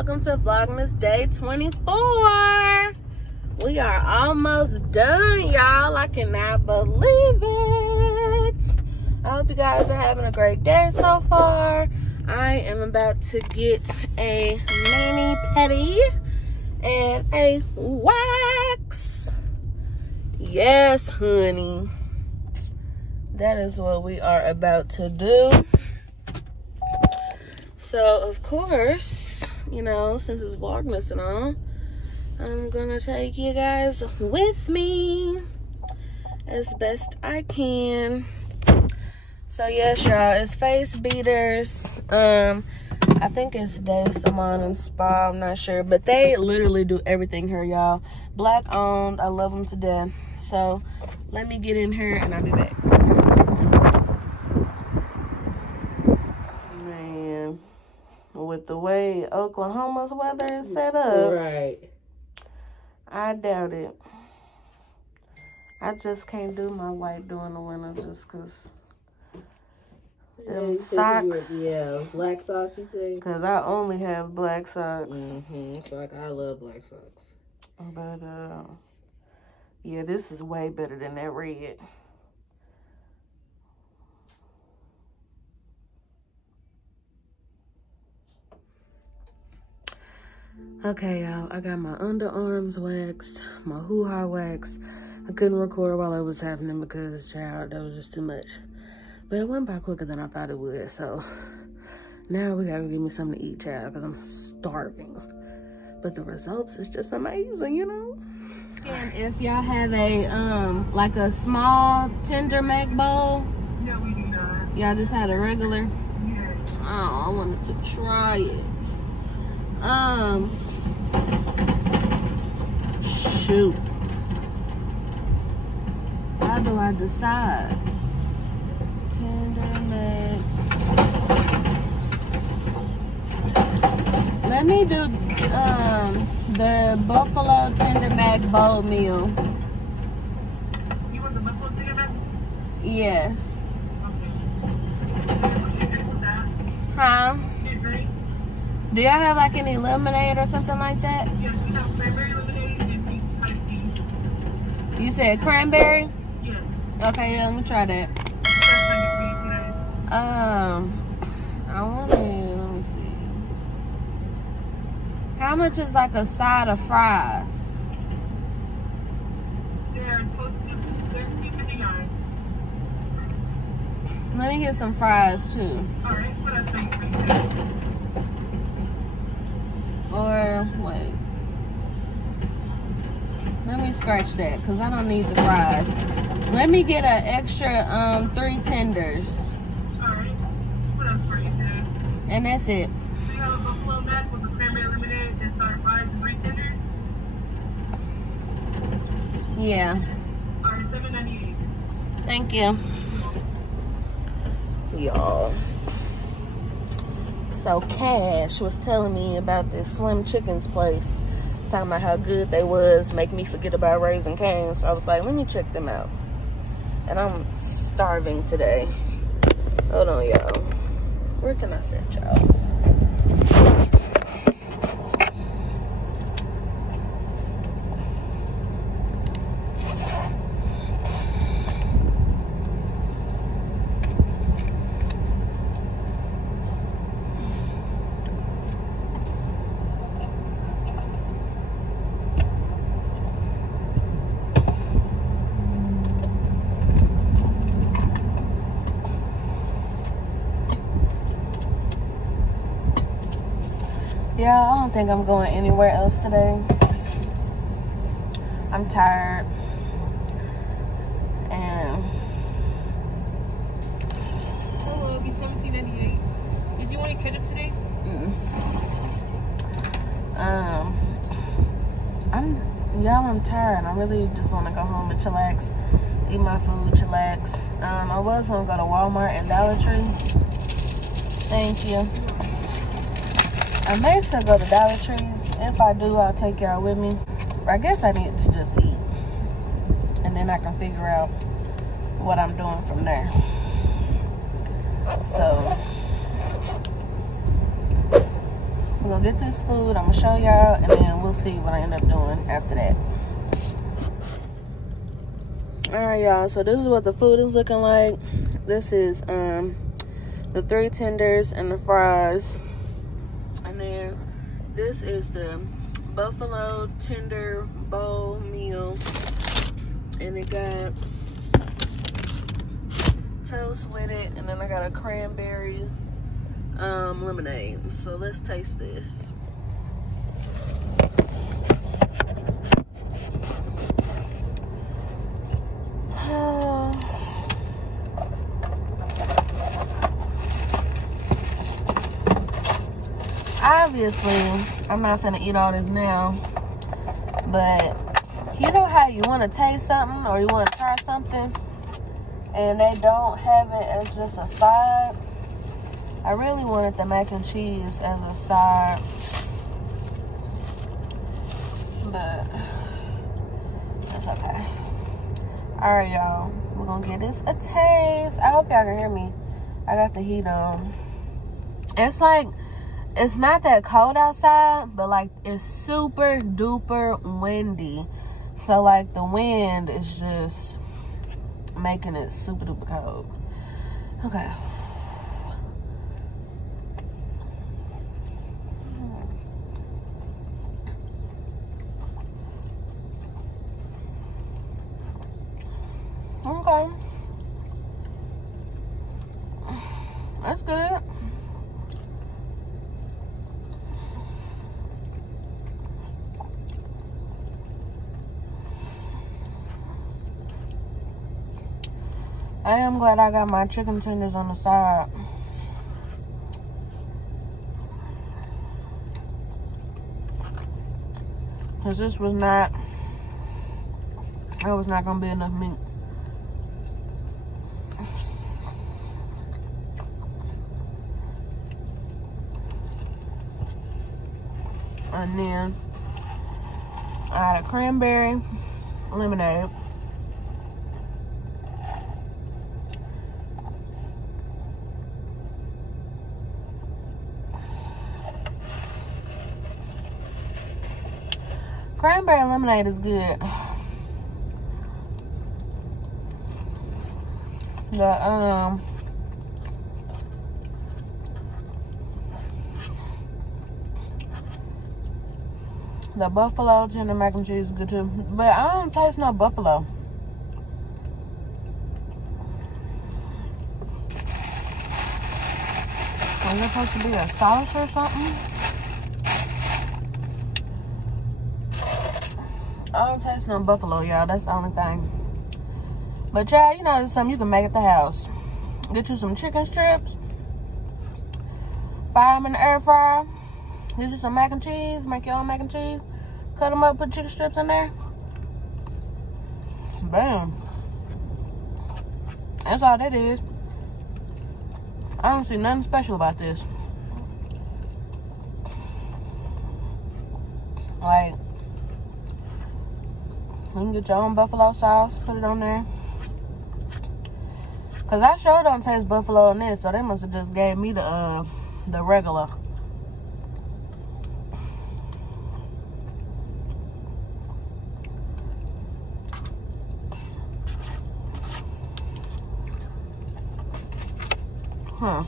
welcome to Vlogmas day 24. We are almost done, y'all. I cannot believe it. I hope you guys are having a great day so far. I am about to get a mani pedi and a wax. Yes, honey. That is what we are about to do. So, of course, you know, since it's Vlogmas and all, I'm gonna take you guys with me as best I can. So, yes, y'all, it's Face Beaters. I think it's Day Salon and Spa, I'm not sure. But they literally do everything here, y'all. Black owned, I love them to death. So, let me get in here and I'll be back. With the way Oklahoma's weather is set up, right? I doubt it. I just can't do my white during the winter just because them socks. Black socks, you say? Because I only have black socks. It's like I love black socks. But, yeah, this is way better than that red. Okay, y'all, I got my underarms waxed, my hoo-ha waxed. I couldn't record while I was having them because, child, that was just too much. But it went by quicker than I thought it would, so now we gotta give me something to eat, child, because I'm starving. But the results is just amazing, you know? And if y'all have a, like a small tender mac bowl. Yeah, we do not. Y'all just had a regular? Yeah. Oh, I wanted to try it. Shoot. How do I decide? Tender mac. Let me do the buffalo tender mac bowl meal. You want the buffalo tender mac? Yes. Okay. Huh? Drink? Do y'all have like any lemonade or something like that? Yes, we have cranberry lemonade and pink iced tea. You said cranberry? Yes. Okay, yeah, let me try that. I want to, let me see. How much is like a side of fries? They're close to $13.59. Let me get some fries too. Alright, so that's $3.30. Or, wait. Let me scratch that, because I don't need the fries. Let me get an extra 3 tenders. Alright, what else for you today? And that's it. We have a buffalo mac with a cranberry lemonade and star fries and 3 tenders. Yeah. Alright, $7.98. Thank you. Y'all. So Cash was telling me about this Slim Chickens place, talking about how good they was, make me forget about Raising Cane's. So I was like, let me check them out. And I'm starving today. Hold on, y'all. Where can I send y'all? Yeah, I don't think I'm going anywhere else today. I'm tired. And Hello, it'll be $17.98. Did you want to ketchup today? I'm tired. I really just want to go home and chillax, eat my food, chillax. I was gonna go to Walmart and Dollar Tree. Thank you. I may still go to Dollar Tree. If I do, I'll take y'all with me. I guess I need to just eat, and then I can figure out what I'm doing from there. So We're gonna get this food. I'm gonna show y'all, and then we'll see what I end up doing after that. All right, y'all. So this is what the food is looking like. This is the 3 tenders and the fries, and then this is the buffalo tender bowl meal, and it got toast with it, and then I got a cranberry lemonade. So let's taste this. Obviously, I'm not gonna eat all this now, but you know how you want to taste something or you want to try something and they don't have it as just a side? I really wanted the mac and cheese as a side, but it's okay. All right, y'all, we're gonna give this a taste. I hope y'all can hear me. I got the heat on. It's like, it's not that cold outside, but like it's super duper windy. So like the wind is just making it super duper cold. Okay. Okay. That's good. I am glad I got my chicken tenders on the side. Because this was not, there was not going to be enough meat. And then I had a cranberry lemonade. Cranberry lemonade is good. The buffalo tender mac and cheese is good too. But I don't taste no buffalo. Is it supposed to be a sauce or something? I don't taste no buffalo, y'all. That's the only thing. But y'all, you know, there's something you can make at the house. Get you some chicken strips. Fry them in the air fryer. Get you some mac and cheese. Make your own mac and cheese. Cut them up, put chicken strips in there. Bam. That's all that is. I don't see nothing special about this. Like, you can get your own buffalo sauce, put it on there. Cause I sure don't taste buffalo in this, so they must have just gave me the regular. Huh.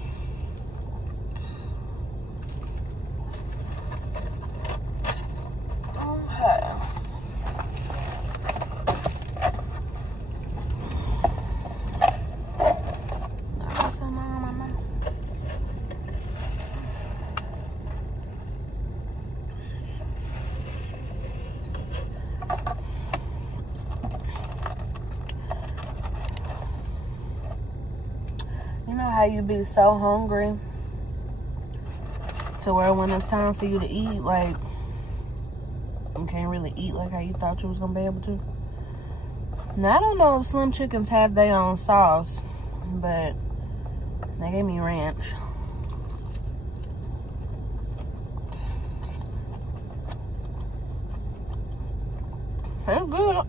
Okay. You know how you be so hungry to where when it's time for you to eat, like, you can't really eat like how you thought you was gonna be able to? Now, I don't know if Slim Chickens have their own sauce, but they gave me ranch. It's good.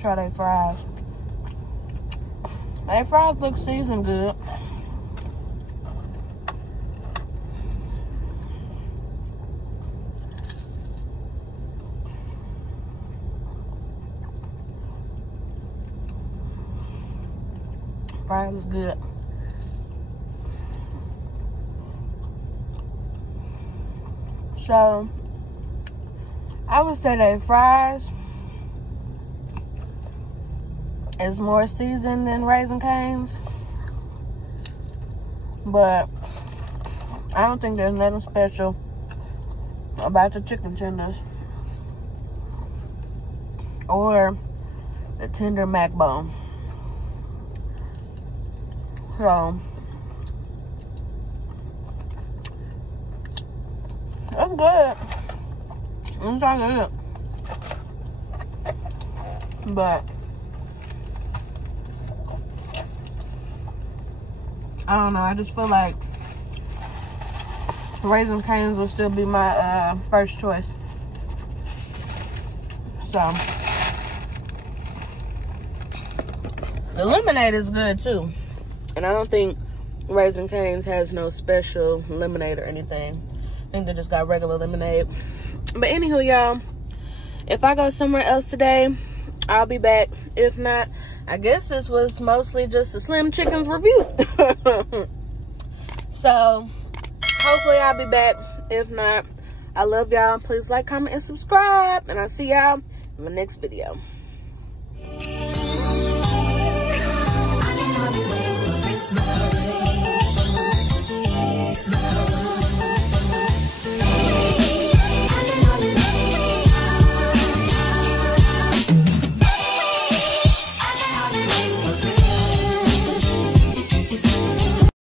try their fries. Their fries look seasoned good. Fries is good. So I would say that fries is more seasoned than Raising Cane's, but I don't think there's nothing special about the chicken tenders or the tender mac bone. So it's good. It's all good. But I don't know. I just feel like Raising Cane's will still be my first choice. So the lemonade is good too. And I don't think Raising Cane's has no special lemonade or anything. I think they just got regular lemonade. But anywho, y'all, if I go somewhere else today, I'll be back. If not, I guess this was mostly just a Slim Chickens review. So hopefully I'll be back. If not, I love y'all. Please like, comment, and subscribe. And I'll see y'all in my next video.